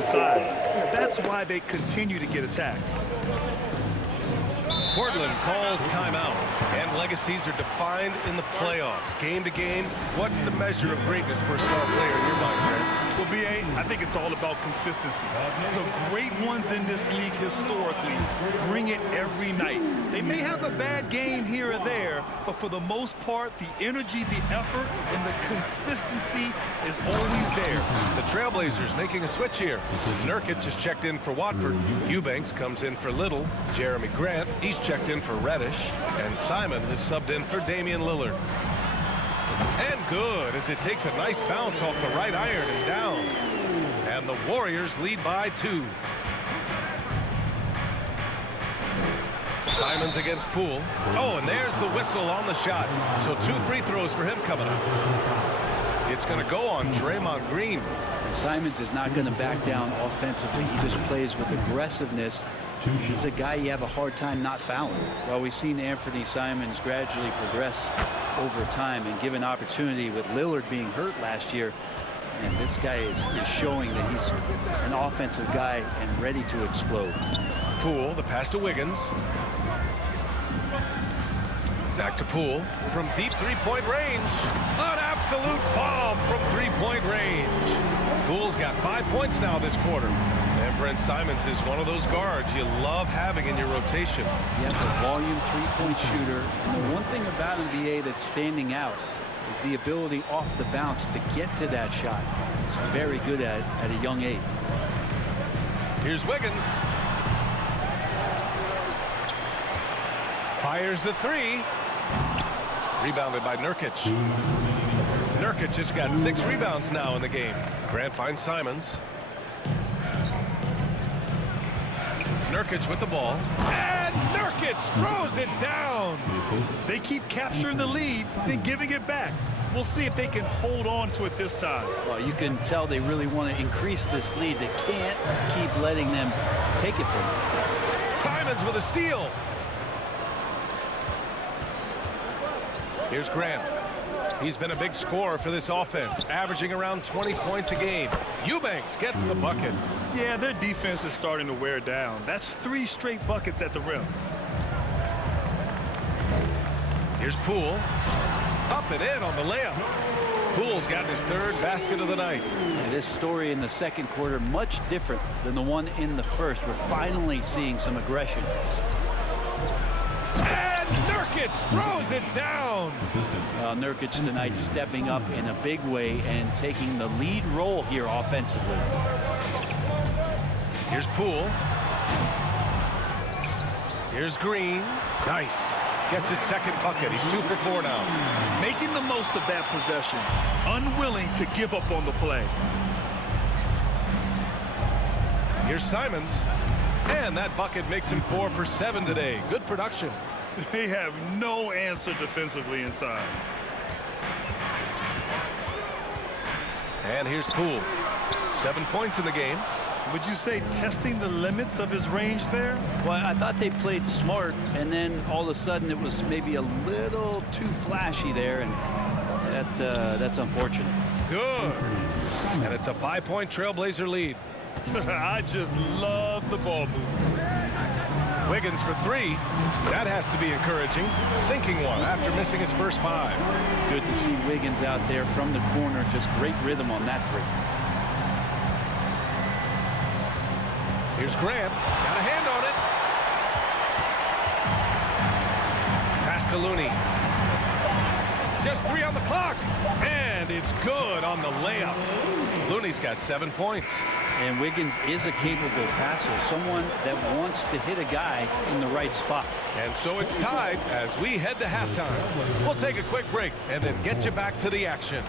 inside. That's why they continue to get attacked. Portland calls timeout, and legacies are defined in the playoffs. Game to game, what's the measure of greatness for a star player in your mind, Grant? Well, B.A., I think it's all about consistency. The great ones in this league historically bring it every night. They may have a bad game here or there, but for the most part, the energy, the effort, and the consistency is always there. The Trailblazers making a switch here. Nurkic has checked in for Watford. Eubanks comes in for Little. Jeremy Grant, he's checked in for Reddish. And Simon has subbed in for Damian Lillard. And good, as it takes a nice bounce off the right iron and down. And the Warriors lead by 2. Simons against Poole. Oh, and there's the whistle on the shot. So 2 free throws for him coming up. It's going to go on Draymond Green. Simons is not going to back down offensively. He just plays with aggressiveness. He's a guy you have a hard time not fouling. Well, we've seen Anthony Simons gradually progress over time and given opportunity with Lillard being hurt last year. And this guy is showing that he's an offensive guy and ready to explode. Poole, the pass to Wiggins. Back to Poole from deep three-point range. An absolute bomb from three-point range. Poole's got 5 points now this quarter. And Brent Simons is one of those guards you love having in your rotation. Yeah, the volume three-point shooter. The one thing about NBA that's standing out is the ability off the bounce to get to that shot. He's very good at a young age. Here's Wiggins. Fires the 3. Rebounded by Nurkic. Nurkic has got 6 rebounds now in the game. Grant finds Simons. Nurkic with the ball. And Nurkic throws it down. They keep capturing the lead, then giving it back. We'll see if they can hold on to it this time. Well, you can tell they really want to increase this lead. They can't keep letting them take it from them. Simons with a steal. Here's Grant. He's been a big scorer for this offense, averaging around 20 points a game. Eubanks gets the bucket. Yeah, their defense is starting to wear down. That's 3 straight buckets at the rim. Here's Poole. Up and in on the layup. Poole's got his 3rd basket of the night. And this story in the second quarter, much different than the one in the first. We're finally seeing some aggression. And Nurkic throws it down. Nurkic tonight stepping up in a big way and taking the lead role here offensively. Here's Poole. Here's Green. Nice. Gets his 2nd bucket. He's 2 for 4 now. Making the most of that possession. Unwilling to give up on the play. Here's Simons. And that bucket makes him 4 for 7 today. Good production. They have no answer defensively inside. And here's Poole. 7 points in the game. Would you say testing the limits of his range there? Well, I thought they played smart, and then all of a sudden it was maybe a little too flashy there, and that's unfortunate. Good. And it's a 5-point Trailblazer lead. I just love the ball move. Wiggins for 3. That has to be encouraging. Sinking one after missing his first 5. Good to see Wiggins out there from the corner. Just great rhythm on that 3. Here's Grant. Got a hand on it. Pass to Looney. Just 3 on the clock. And it's good on the layup. Looney's got 7 points. And Wiggins is a capable passer, someone that wants to hit a guy in the right spot. And so it's tied as we head to halftime. We'll take a quick break and then get you back to the action.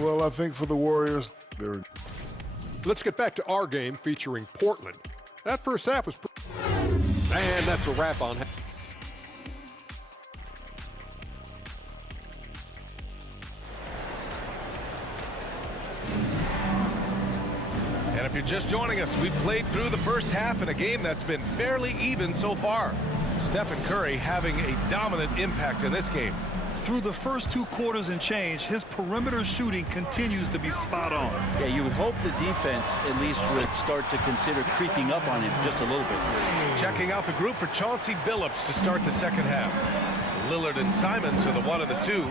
Well, I think for the Warriors, they're... Let's get back to our game featuring Portland. That first half was... And that's a wrap on... And if you're just joining us, we've played through the first half in a game that's been fairly even so far. Stephen Curry having a dominant impact in this game. Through the first 2 quarters and change, his perimeter shooting continues to be spot on. Yeah, you would hope the defense at least would start to consider creeping up on him just a little bit. Checking out the group for Chauncey Billups to start the second half. Lillard and Simons are the 1 and the 2.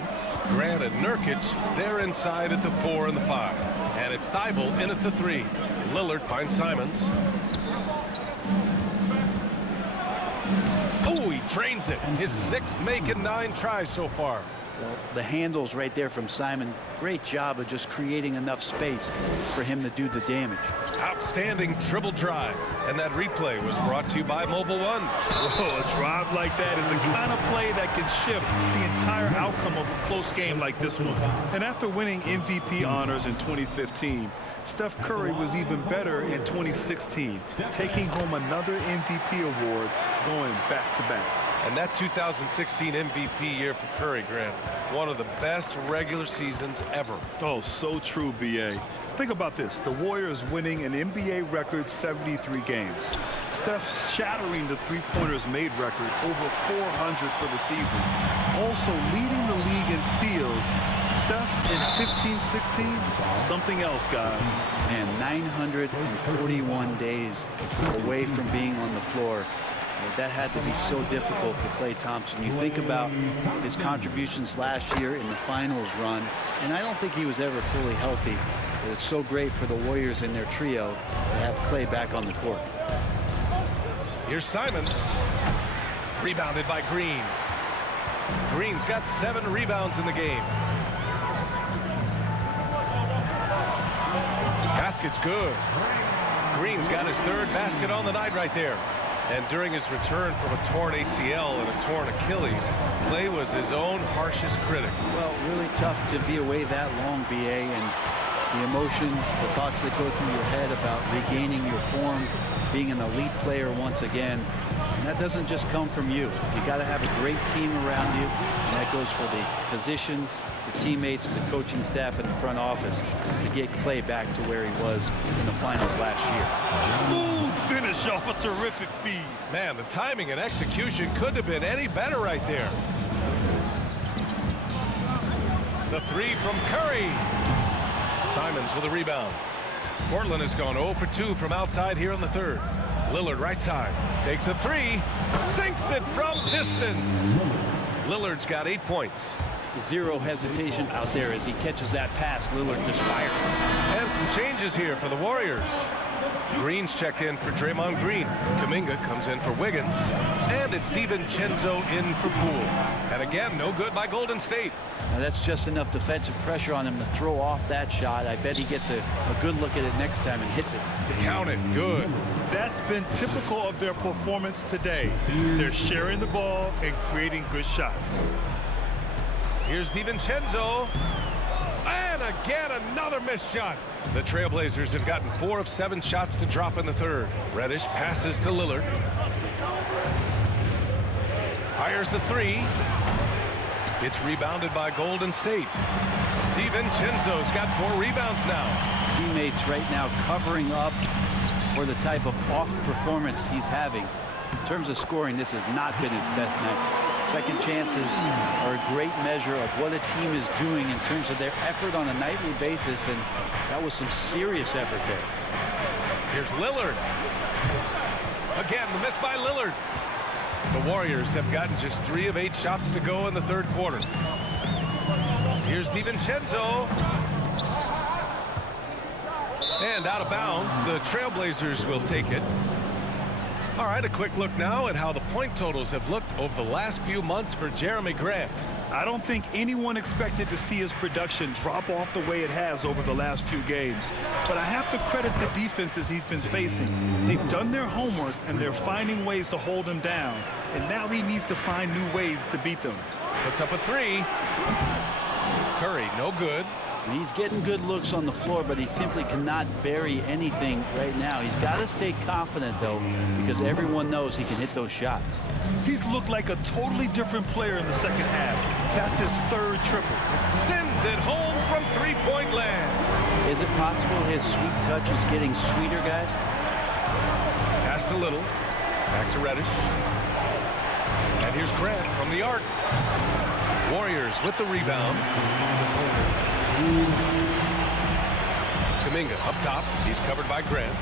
Grant and Nurkic, they're inside at the 4 and the 5. And it's Thibault in at the 3. Lillard finds Simons. Oh, he drains it. His 6th make in 9 tries so far. Well, the handles right there from Simon. Great job of just creating enough space for him to do the damage. Outstanding dribble drive. And that replay was brought to you by Mobile One. Whoa, a drive like that is the kind of play that can shift the entire outcome of a close game like this one. And after winning MVP honors in 2015, Steph Curry was even better in 2016, taking home another MVP award going back-to-back. And that 2016 MVP year for Curry, Grant, one of the best regular seasons ever. Oh, so true, B.A. Think about this. The Warriors winning an NBA record 73 games. Steph shattering the three-pointers made record, over 400 for the season. Also leading the league in steals. Steph in 15-16, something else, guys. Man, 941 days away from being on the floor. That had to be so difficult for Klay Thompson. You think about his contributions last year in the finals run, and I don't think he was ever fully healthy. But it's so great for the Warriors in their trio to have Klay back on the court. Here's Simons. Rebounded by Green. Green's got 7 rebounds in the game. Basket's good. Green's got his 3rd basket on the night right there. And during his return from a torn ACL and a torn Achilles, Klay was his own harshest critic. Well, really tough to be away that long, B.A., and the emotions, the thoughts that go through your head about regaining your form, being an elite player once again. And that doesn't just come from you. You got to have a great team around you, and that goes for the physicians, the teammates, the coaching staff, and the front office to get Klay back to where he was in the finals last year. Smooth finish off a terrific feed. Man, the timing and execution couldn't have been any better right there. The 3 from Curry. Simons with a rebound. Portland has gone 0 for 2 from outside here in the 3rd. Lillard right side. Takes a 3. Sinks it from distance. Lillard's got 8 points. Zero hesitation out there as he catches that pass. Lillard just fired. And some changes here for the Warriors. Green's checked in for Draymond Green. Kuminga comes in for Wiggins. And it's DiVincenzo in for Poole. And again, no good by Golden State. Now that's just enough defensive pressure on him to throw off that shot. I bet he gets a good look at it next time and hits it. Count it. Good. That's been typical of their performance today. They're sharing the ball and creating good shots. Here's DiVincenzo. And again, another missed shot. The Trailblazers have gotten 4 of 7 shots to drop in the 3rd. Reddish passes to Lillard. Fires the 3. It's rebounded by Golden State. DiVincenzo's got 4 rebounds now. Teammates right now covering up for the type of off performance he's having. In terms of scoring, this has not been his best night. Second chances are a great measure of what a team is doing in terms of their effort on a nightly basis, and that was some serious effort there. Here's Lillard. Again, the miss by Lillard. The Warriors have gotten just 3 of 8 shots to go in the 3rd quarter. Here's DiVincenzo. And out of bounds, the Trailblazers will take it. All right, a quick look now at how the point totals have looked over the last few months for Jerami Grant. I don't think anyone expected to see his production drop off the way it has over the last few games. But I have to credit the defenses he's been facing. They've done their homework, and they're finding ways to hold him down. And now he needs to find new ways to beat them. Puts up a 3. Curry, no good. He's getting good looks on the floor, but he simply cannot bury anything right now. He's got to stay confident, though, because everyone knows he can hit those shots. He's looked like a totally different player in the second half. That's his 3rd triple. Sends it home from 3-point land. Is it possible his sweet touch is getting sweeter, guys? Pass to Little. Back to Reddish. And here's Grant from the arc. Warriors with the rebound. Kuminga up top. He's covered by Grant.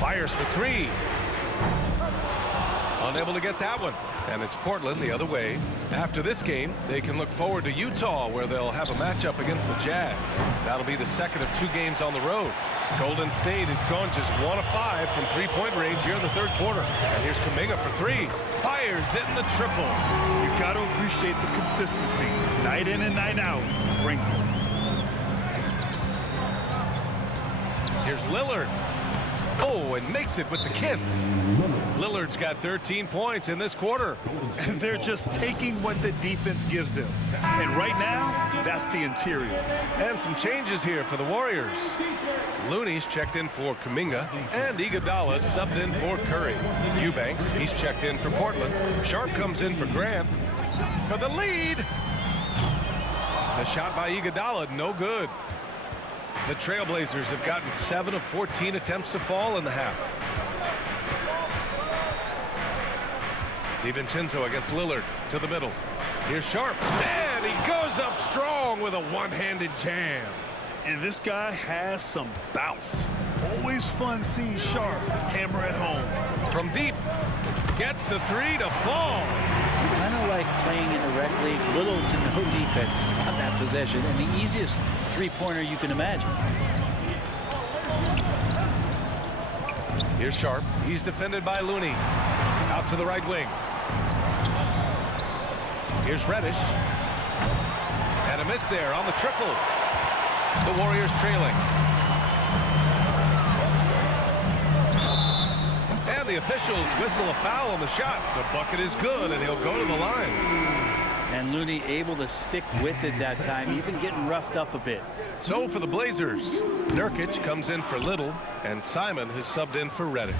Fires for three. Unable to get that one. And it's Portland the other way. After this game, they can look forward to Utah, where they'll have a matchup against the Jazz. That'll be the second of 2 games on the road. Golden State has gone just 1 of 5 from three-point range here in the third quarter. And here's Kuminga for 3. Fires in the triple. You got to appreciate the consistency. Night in and night out brings it. Here's Lillard. Oh, and makes it with the kiss. Lillard's got 13 points in this quarter. And they're just taking what the defense gives them. And right now, that's the interior. And some changes here for the Warriors. Looney's checked in for Kuminga, and Iguodala subbed in for Curry. Eubanks, he's checked in for Portland. Sharp comes in for Grant for the lead. The shot by Iguodala, no good. The Trailblazers have gotten 7 of 14 attempts to fall in the half. DiVincenzo against Lillard to the middle. Here's Sharp, and he goes up strong with a one-handed jam. And this guy has some bounce. Always fun seeing Sharp hammer at home. From deep, gets the 3 to fall. Kind of like playing in a rec league, little to no defense on that possession, and the easiest three-pointer you can imagine. Here's Sharp. He's defended by Looney. Out to the right wing. Here's Reddish. And a miss there on the triple. The Warriors trailing. And the officials whistle a foul on the shot. The bucket is good, and he'll go to the line. And Looney able to stick with it that time, even getting roughed up a bit. So for the Blazers, Nurkic comes in for Little, and Simon has subbed in for Reddish.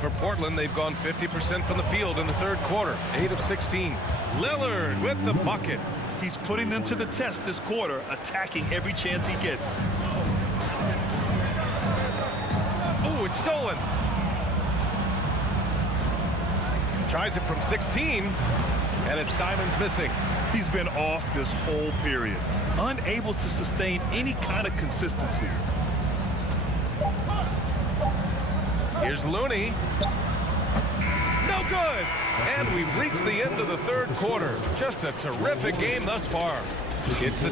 For Portland, they've gone 50% from the field in the third quarter, 8 of 16. Lillard with the bucket. He's putting them to the test this quarter, attacking every chance he gets. Oh, it's stolen. Tries it from 16, and it's Simon's missing. He's been off this whole period, unable to sustain any kind of consistency. Here's Looney. No good. And we've reached the end of the third quarter. Just a terrific game thus far. It's the